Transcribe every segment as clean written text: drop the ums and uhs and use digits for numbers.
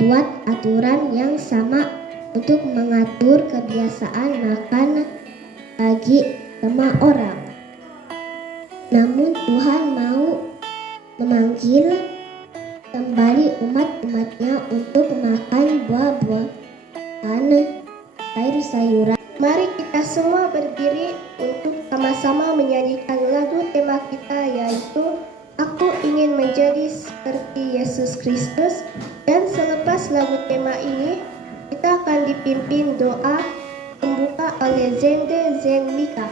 membuat aturan yang sama untuk mengatur kebiasaan makan bagi semua orang. Namun Tuhan mau memanggil kembali umat-umatnya untuk makan buah-buahan, sayur-sayuran. Mari kita semua berdiri untuk sama-sama menyanyikan lagu tema kita, yaitu Aku Ingin Menjadi Seperti Yesus Kristus. Dan selepas lagu tema ini, kita akan dipimpin doa pembuka oleh Zende Zenmika.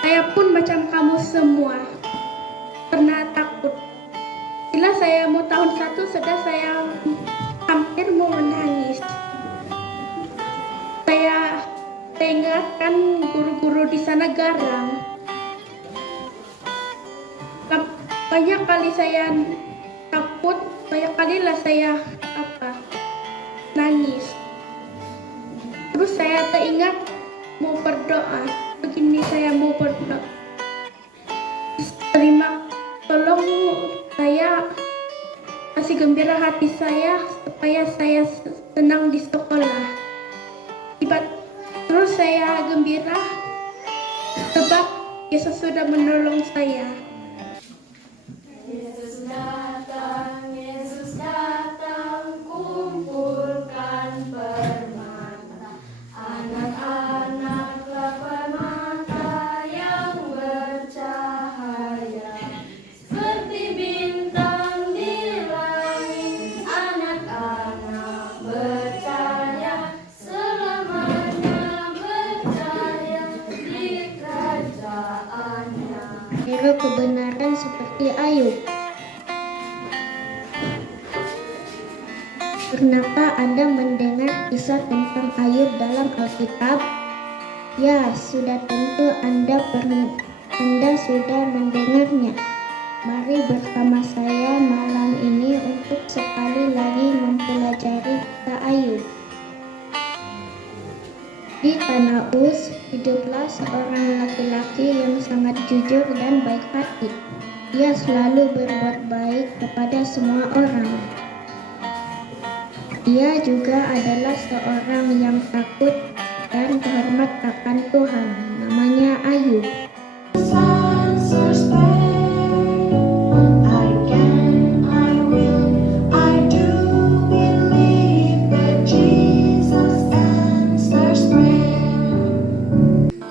Saya pun macam kamu semua pernah takut. Bila saya mau tahun 1 sudah saya hampir mau menangis. Saya ingatkan guru-guru di sana garang. Banyak kali saya takut, banyak kalilah saya nangis. Terus saya teringat mau berdoa. Begini saya mau berdoa. Tolong saya kasih gembira hati saya supaya saya senang di sekolah. Terus saya gembira sebab Yesus sudah menolong saya. Yesus datang, kumpulkan permata, anak-anaklah permata yang bercahaya, seperti bintang di langit. Anak-anak percaya, selamanya percaya di kerajaannya. Hero kebenaran seperti Ayub. Pernahkah Anda mendengar kisah tentang Ayub dalam Alkitab? Ya, sudah tentu Anda sudah mendengarnya. Mari bersama saya malam ini untuk sekali lagi mempelajari kisah Ayub. Di tanah Uz, hiduplah seorang laki-laki yang sangat jujur dan baik hati. Dia selalu berbuat baik kepada semua orang. Dia juga adalah seorang yang takut dan hormat akan Tuhan. Namanya Ayub.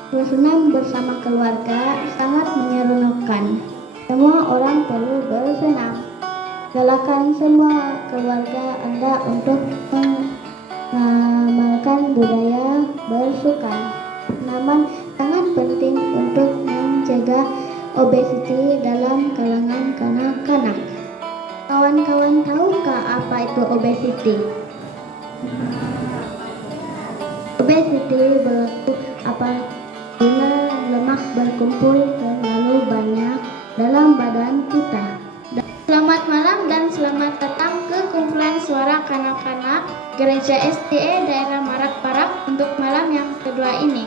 Bersenam bersama keluarga sangat menyeronokkan. Semua orang perlu bersenam. Galakan semua keluarga Anda untuk mengamalkan budaya bersukan. Namun sangat penting untuk mencegah obesiti dalam kalangan kanak-kanak. Kawan-kawan tahukah apa itu obesiti? Obesiti berlaku apabila lemak berkumpul terlalu banyak dalam badan kita. Selamat malam dan selamat datang ke kumpulan suara kanak-kanak Gereja SDA Daerah Marak Barat untuk malam yang kedua ini.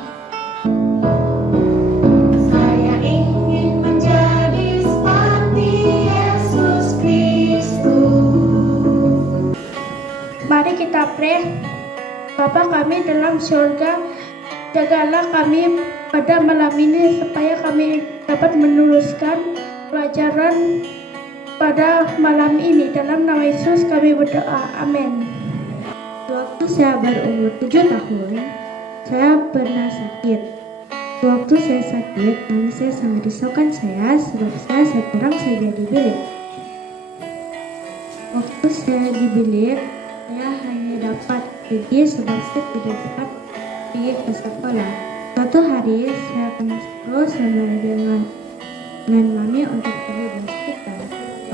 Saya ingin menjadi seperti Yesus Kristus. Mari kita pray. Bapa kami dalam surga, jagalah kami pada malam ini supaya kami dapat meneruskan pelajaran pada malam ini. Dalam nama Yesus kami berdoa, amin. Waktu saya berumur 7 tahun, saya pernah sakit. Waktu saya sakit, nangis saya sangat risaukan saya sebab saya seorang saja di bilik. Waktu saya di bilik, saya hanya dapat pergi sebab saya tidak dapat pergi ke sekolah. Suatu hari, saya kena terus dengan mami untuk pergi di hospital.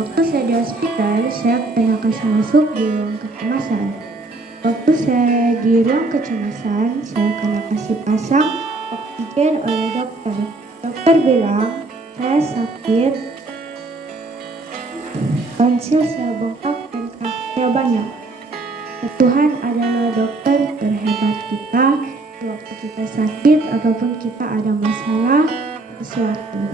Waktu saya di hospital, saya kena kasih masuk di ruang kecemasan. Waktu saya di ruang kecemasan, saya kena kasih pasang oksigen oleh dokter. Dokter bilang saya sakit, tonsil saya bengkak dan sakitnya banyak. Tuhan adalah dokter terhebat kita waktu kita sakit ataupun kita ada masalah sesuatu.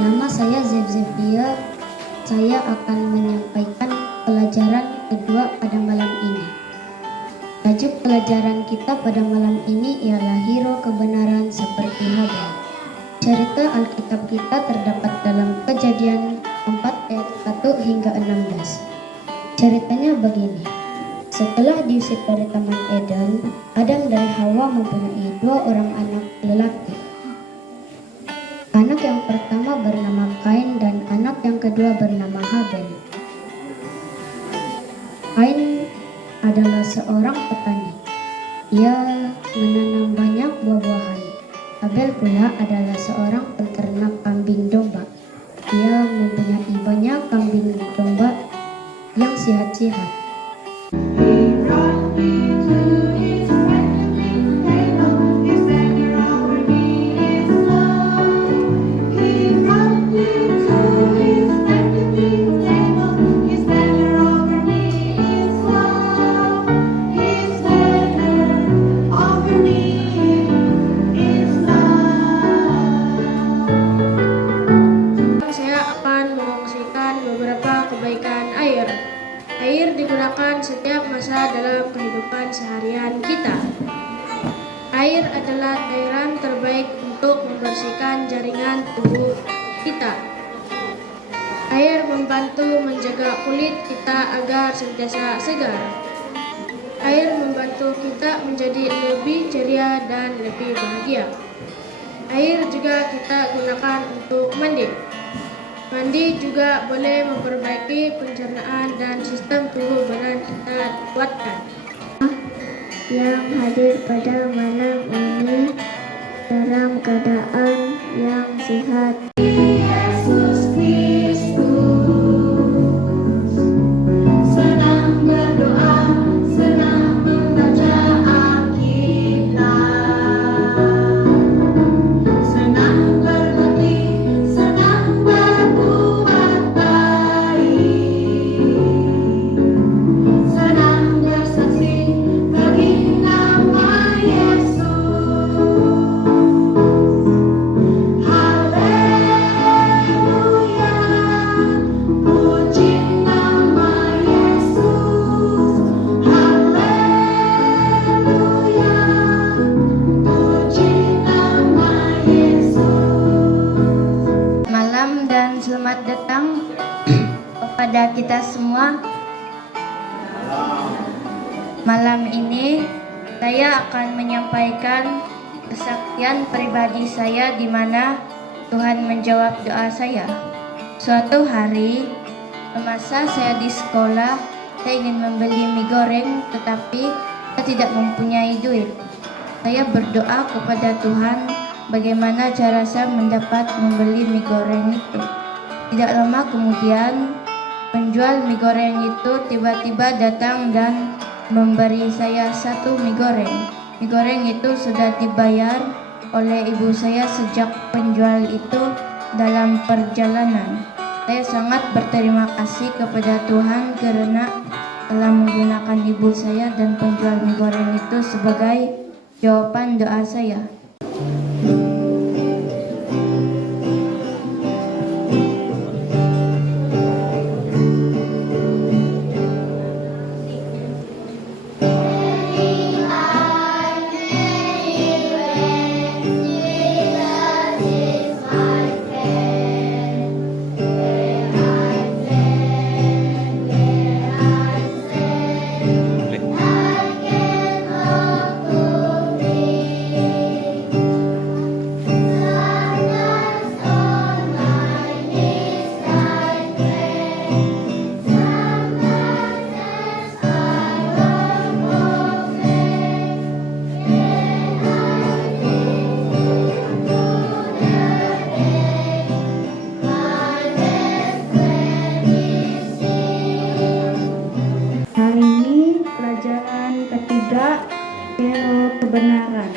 Nama saya Zevzevia. Saya akan menyampaikan pelajaran kedua pada malam ini. Tajuk pelajaran kita pada malam ini ialah hero kebenaran seperti Habel. Cerita Alkitab kita terdapat dalam Kejadian 4 ayat 1 hingga 16. Ceritanya begini. Setelah diusir dari Taman Eden, Adam dan Hawa mempunyai 2 orang anak lelaki. Anak yang pertama bernama Kain dan anak yang kedua bernama Habel. Kain adalah seorang petani. Ia menanam banyak buah-buahan. Habel pula adalah seorang peternak kambing domba. Ia mempunyai banyak kambing domba yang sehat-sehat. Air digunakan setiap masa dalam kehidupan seharian kita. Air adalah cairan terbaik untuk membersihkan jaringan tubuh kita. Air membantu menjaga kulit kita agar sentiasa segar. Air membantu kita menjadi lebih ceria dan lebih bahagia. Air juga kita gunakan untuk mandi. Mandi juga boleh memperbaiki pencernaan dan sistem tubuh badan kita kuatkan. Yang hadir pada malam ini dalam keadaan yang sehat. Yesus Kristus senang berdoa, senang membaca Alkitab, senang berbakti, senang berbuat baik, senang bersaksi bagi nama Yesus. Haleluya, puji nama Yesus. Haleluya, puji nama Yesus. Malam dan selamat datang kepada kita semua. Malam ini saya akan menyampaikan kesaksian pribadi saya di mana Tuhan menjawab doa saya. Suatu hari semasa saya di sekolah, saya ingin membeli mie goreng tetapi saya tidak mempunyai duit. Saya berdoa kepada Tuhan bagaimana cara saya mendapat membeli mie goreng itu. Tidak lama kemudian penjual mie goreng itu tiba-tiba datang dan memberi saya 1 mie goreng. Mie goreng itu sudah dibayar oleh ibu saya sejak penjual itu dalam perjalanan. Saya sangat berterima kasih kepada Tuhan karena telah menggunakan ibu saya dan penjual mie goreng itu sebagai jawaban doa saya. Hari ini pelajaran ketiga, hero kebenaran.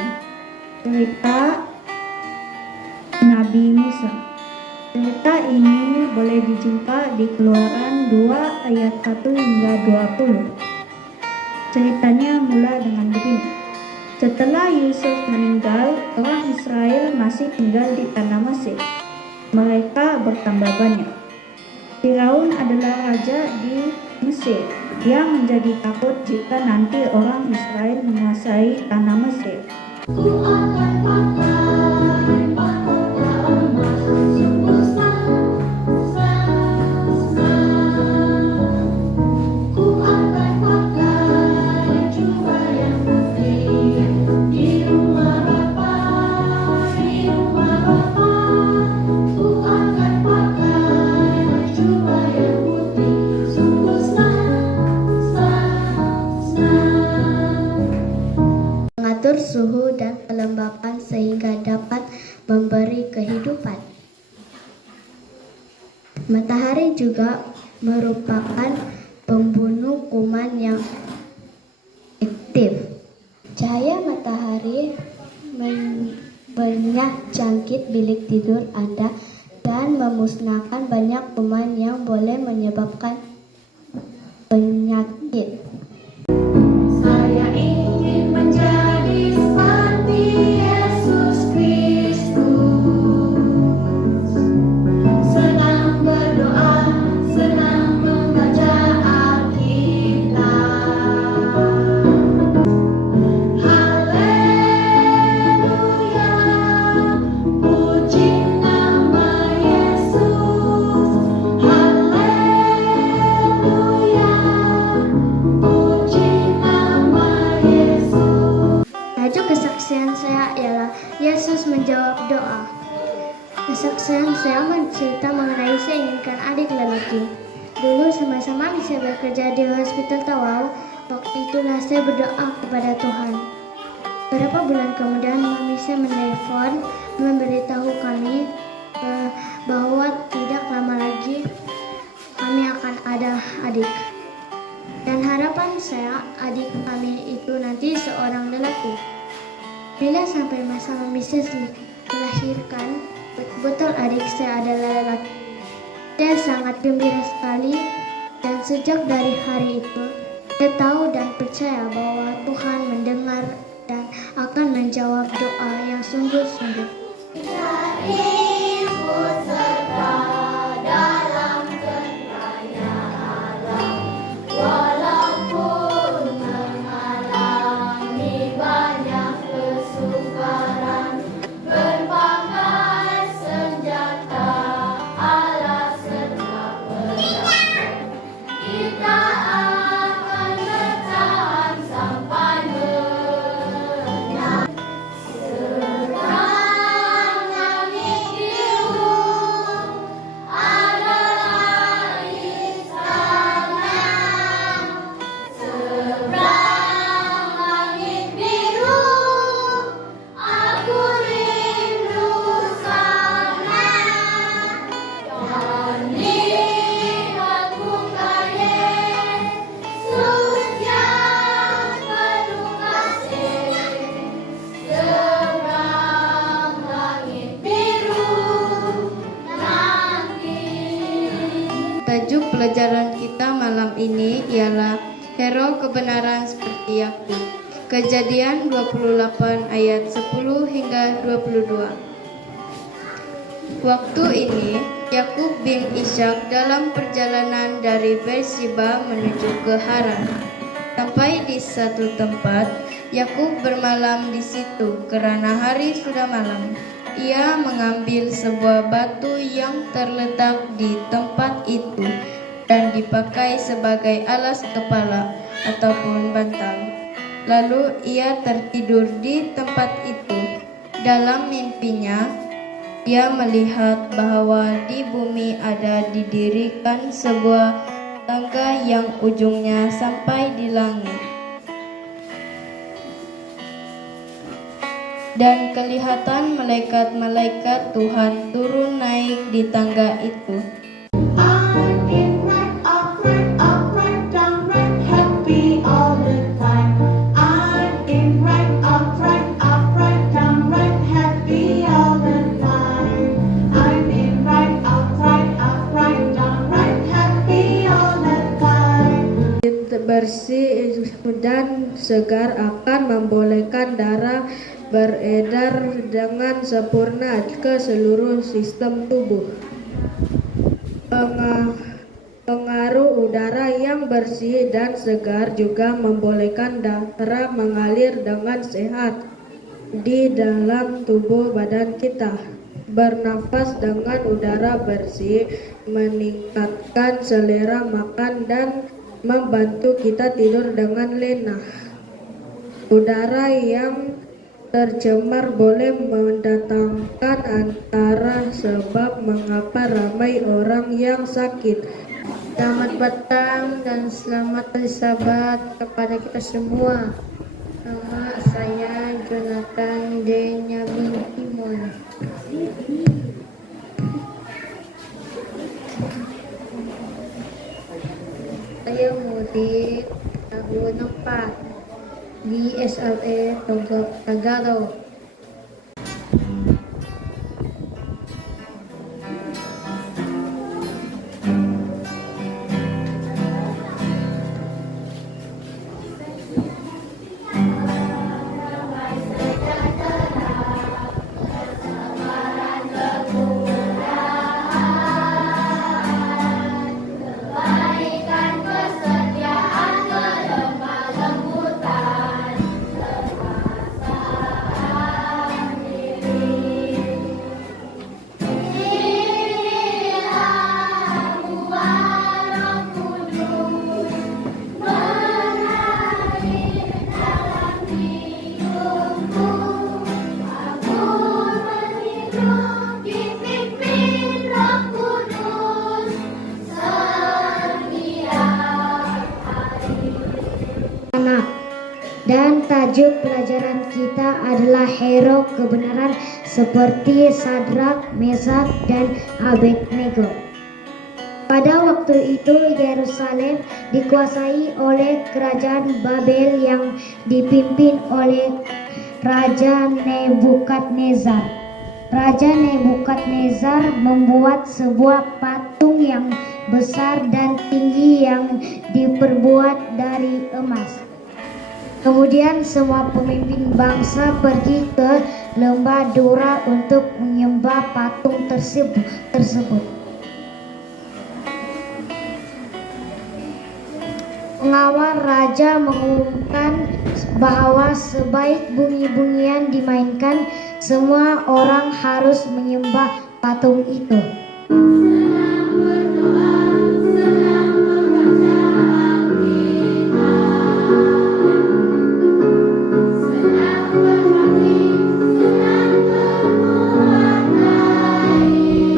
Cerita Nabi Musa. Cerita ini boleh dijumpa di Keluaran 2 ayat 1 hingga 20. Ceritanya mula dengan begini. Setelah Yusuf meninggal, orang Israel masih tinggal di tanah Mesir. Mereka bertambah banyak. Firaun adalah raja di Mesir yang menjadi takut jika nanti orang Israel menguasai tanah Mesir. Ku akan pakai mahkota emas sungguh Ku akan pakai jubah yang putih di rumah Bapa, di rumah Bapa. Ku akan pakai jubah yang putih sungguh Mengatur suhu dan kelembapan sehingga dapat memberi kehidupan. Matahari juga merupakan pembunuh kuman yang aktif. Cahaya matahari menyangkit bilik tidur Anda dan memusnahkan banyak kuman yang boleh menyebabkan penyakit. Saya ingin menjadi seperti Yesus Kristus. Senang berdoa, senang membaca Alkitab. Haleluya, puji nama Yesus. Haleluya, puji nama Yesus. Tajuk kesaksian saya ialah Yesus menjawab doa. Kesaksian saya mencerita mengenai saya inginkan adik lelaki. Dulu semasa mami saya bekerja di Hospital Tawau, waktu itulah saya berdoa kepada Tuhan. Beberapa bulan kemudian mami saya menelpon memberitahu kami bahwa tidak lama lagi kami akan ada adik. Dan harapan saya adik kami itu nanti seorang lelaki. Bila sampai masa mami saya melahirkan, betul adik saya adalah lelaki. Saya sangat gembira sekali dan sejak dari hari itu saya tahu dan percaya bahwa Tuhan mendengar dan akan menjawab doa yang sungguh-sungguh. Ikut serta dalam kerjanya Allah, walaupun mengalami banyak kesukaran, berbagai senjata Allah serta pedang. Kita akan bertahan sampai menang. Serta Tajuk pelajaran kita malam ini ialah hero kebenaran seperti Yakub. Kejadian 28 ayat 10 hingga 22. Waktu ini Yakub bin Ishak dalam perjalanan dari Beersheba menuju ke Haran. Sampai di satu tempat, Yakub bermalam di situ karena hari sudah malam. Ia mengambil sebuah batu yang terletak di tempat itu dan dipakai sebagai alas kepala ataupun bantal. Lalu ia tertidur di tempat itu. Dalam mimpinya, ia melihat bahwa di bumi ada didirikan sebuah tangga yang ujungnya sampai di langit. Dan kelihatan malaikat-malaikat Tuhan turun naik di tangga itu. I'm in right, up, down, right, happy all the time. I'm in right, up, down, right, happy all the time. I'm in right, up, down, right, happy all the time. Bersih dan segar akan membolehkan darah beredar dengan sempurna ke seluruh sistem tubuh. Pengaruh udara yang bersih dan segar juga membolehkan darah mengalir dengan sehat di dalam tubuh badan kita. Bernafas dengan udara bersih meningkatkan selera makan dan membantu kita tidur dengan lenah. Udara yang tercemar boleh mendatangkan antara sebab mengapa ramai orang yang sakit. Selamat petang dan selamat bersahabat kepada kita semua. Nama saya Jonathan Denya bin Timon. Saya murid tahun 4 di SLE Togok Tagalog. Kebaikan, kesetiaan, kelemah lembutan, kekuasaan diri. Inilah buah Roh Kudus mengalir dalam hidupku. Aku berhidup dipimpin Roh Kudus setiap hari. Anak. Dan tajuk pelajaran kita adalah hero kebenaran seperti Sadrak, Mesak, dan Abednego. Pada waktu itu Yerusalem dikuasai oleh kerajaan Babel yang dipimpin oleh Raja Nebukadnezar. Raja Nebukadnezar membuat sebuah patung yang besar dan tinggi yang diperbuat dari emas. Kemudian semua pemimpin bangsa pergi ke lembah Dura untuk menyembah patung tersebut. Pengawal raja mengumumkan bahwa sebaik bunyi-bunyian dimainkan, semua orang harus menyembah patung itu. Senang berdoa, senang membaca Alkitab, senang berbakti, senang berbuat baik,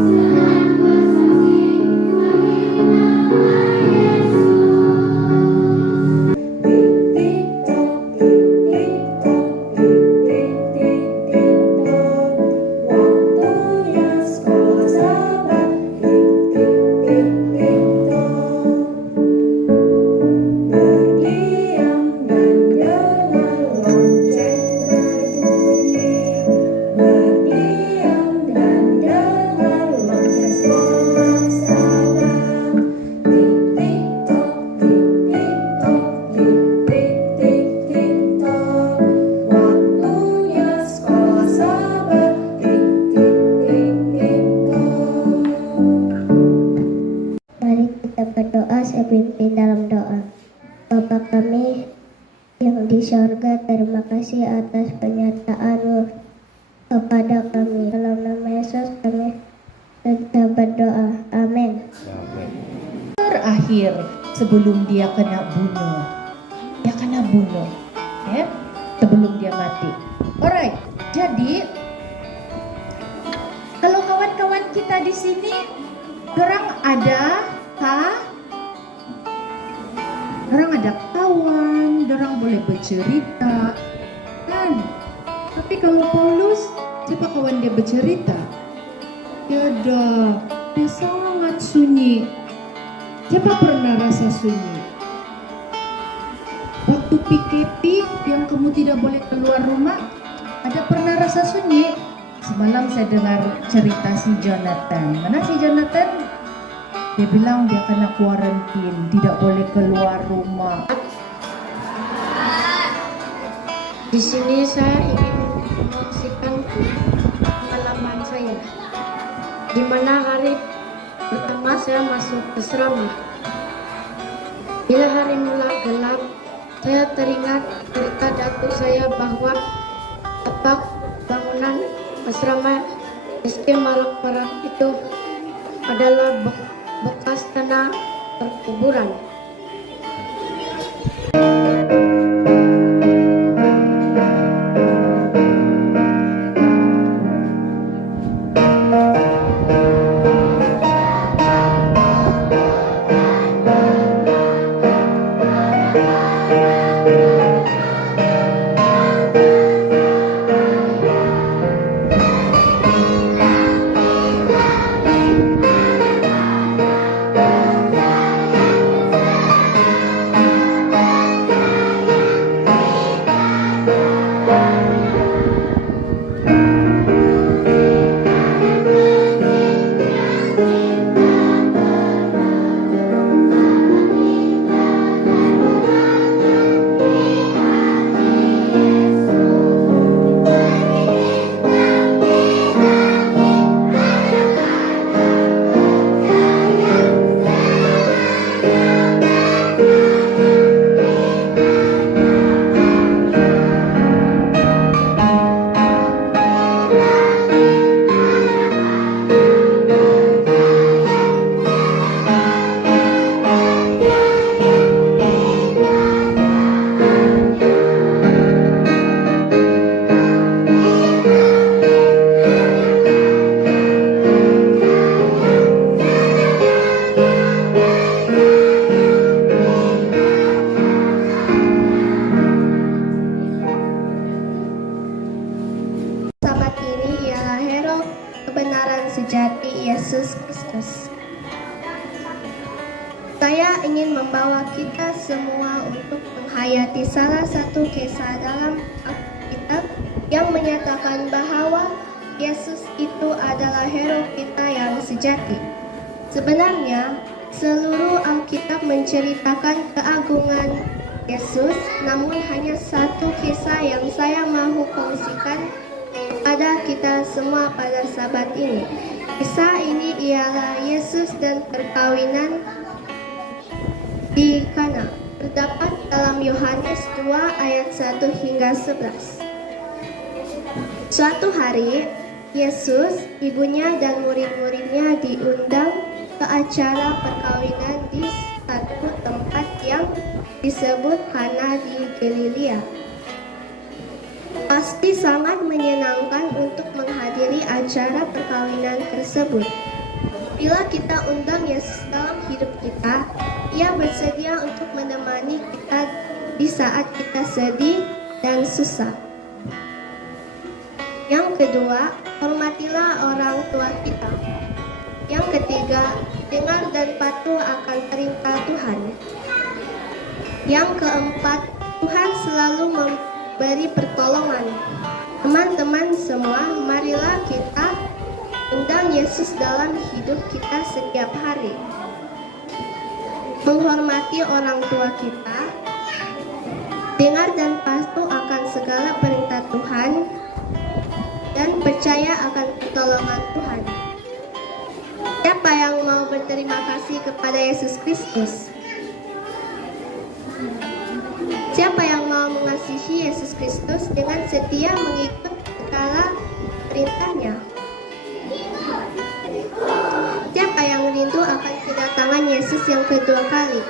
senang bersaksi bagi nama Yesus. Tik tik tok, tik tik tik tik tok. Waktu di sorga, terima kasih atas penyataan kepada kami. Dalam nama Yesus kami kita berdoa. Amin. Terakhir sebelum dia kena bunuh. Dia kena bunuh, ya, sebelum dia mati. Alright, jadi kalau kawan-kawan kita di sini, orang ada kawan, orang boleh bercerita, kan? Tapi kalau Paulus, siapa kawan dia bercerita? Tiada, dia sangat sunyi. Siapa pernah rasa sunyi? Waktu PKP yang kamu tidak boleh keluar rumah, ada pernah rasa sunyi? Semalam saya dengar cerita si Jonathan. Mana si Jonathan? Dia bilang dia kena kuarantin, tidak boleh keluar rumah. Di sini saya ingin mengungsikan pengalaman saya, di mana hari pertama saya masuk asrama. Bila hari mulai gelap, saya teringat cerita datuk saya bahwa tapak bangunan asrama SD Malakparat itu adalah bekas tanah perkuburan. sejati Yesus Kristus. Saya ingin membawa kita semua untuk menghayati salah satu kisah dalam Alkitab yang menyatakan bahwa Yesus itu adalah hero kita yang sejati. Sebenarnya, seluruh Alkitab menceritakan keagungan Yesus, namun hanya satu kisah yang saya mau kongsikan kepada kita semua pada Sabat ini. Kisah ini ialah Yesus dan perkawinan di Kana. Terdapat dalam Yohanes 2 ayat 1 hingga 11. Suatu hari, Yesus, ibunya dan murid-muridnya diundang ke acara perkawinan di satu tempat yang disebut Kana di Galilea. Pasti sangat menyenangkan untuk menghadiri acara perkawinan tersebut. Bila kita undang Yesus dalam hidup kita, Ia bersedia untuk menemani kita di saat kita sedih dan susah. Yang kedua, hormatilah orang tua kita. Yang ketiga, dengar dan patuh akan perintah Tuhan. Yang keempat, Tuhan selalu memberi pertolongan. Teman-teman semua, marilah kita undang Yesus dalam hidup kita setiap hari. Menghormati orang tua kita, dengar dan patuh akan segala perintah Tuhan, dan percaya akan pertolongan Tuhan. Siapa yang mau berterima kasih kepada Yesus Kristus? Siapa yang mau mengasihi Kristus dengan setia mengikut segala perintahnya. Siapa yang rindu akan kedatangan Yesus yang kedua kali?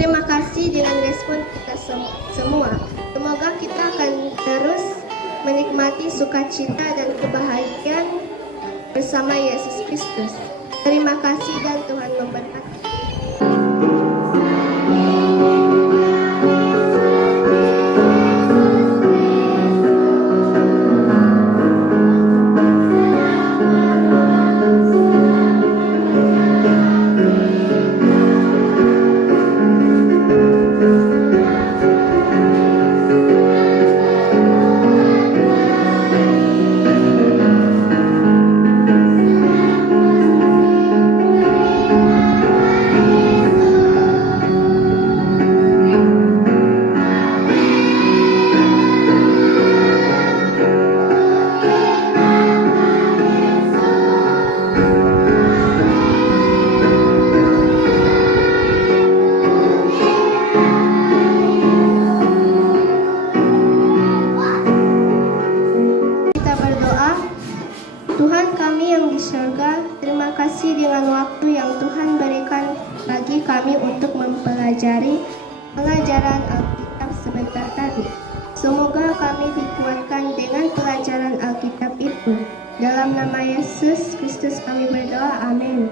Terima kasih dengan respon kita semua. Semoga kita akan terus menikmati sukacita dan kebahagiaan bersama Yesus Kristus. Terima kasih dan Tuhan memberkati. Tuhan kami yang di surga, terima kasih dengan waktu yang Tuhan berikan bagi kami untuk mempelajari pelajaran Alkitab sebentar tadi. Semoga kami dikuatkan dengan pelajaran Alkitab itu. Dalam nama Yesus Kristus kami berdoa, amin.